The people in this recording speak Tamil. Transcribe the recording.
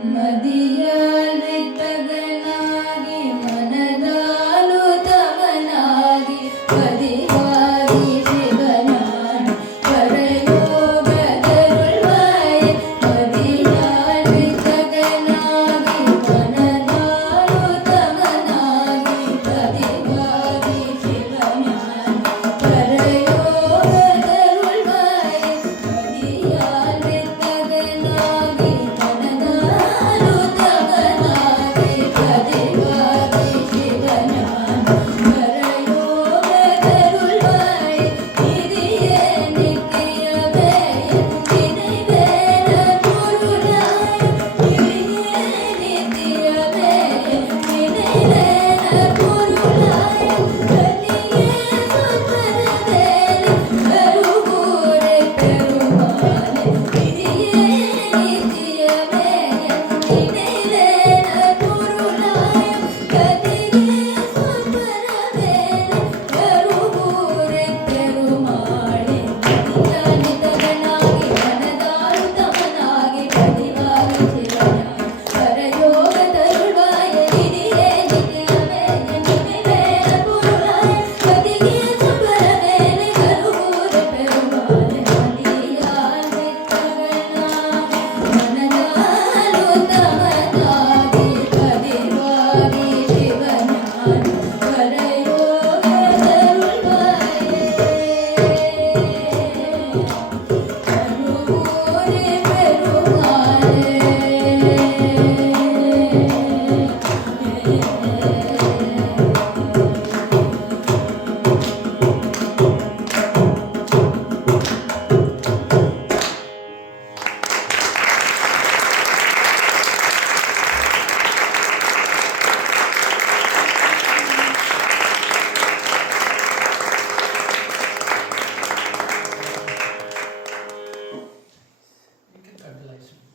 மதியால் வித்தகனாகி மனதாலு தவனாகி பதிவாகி சிவனான் பரயோகதருள்வாய். மதியால் வித்தகனாகி மனதாலு தவனாகி பதிவாகி சிவனான் பரயோகதருள்வாய். மதியால் வித்தகனாகி மனதாலு தவனாகி பதிவாகி சிவனான் பரயோகதருள்வாய். நிதியே நித்தியமே நினைவேன பொருளாய். நிதியே நித்தியமே நினைவேன பொருளாய். கனியே சொற்பரவேலி கருவூரே பெருமாளே. நிதியே நித்தியமே நினைவேன பொருளாய். கனியே சொற்பரவேலி கருவூரே பெருமாளே. நிதியானிதகனாகி மனதாலு தவனாகி பதிவாகி சிவனான் பரயோகதருள்வாய். நிதியே நித்தியமே நினைவேன பொருளாய். கனியே சொற்பரவேலி கருவூரே பெருமாளே. மதியால் வித்தகனாகி மனதாலு தவனாகி பதிவாகி சிவனான் பரயோகதருள்வாய். கருவூரே You can capitalize.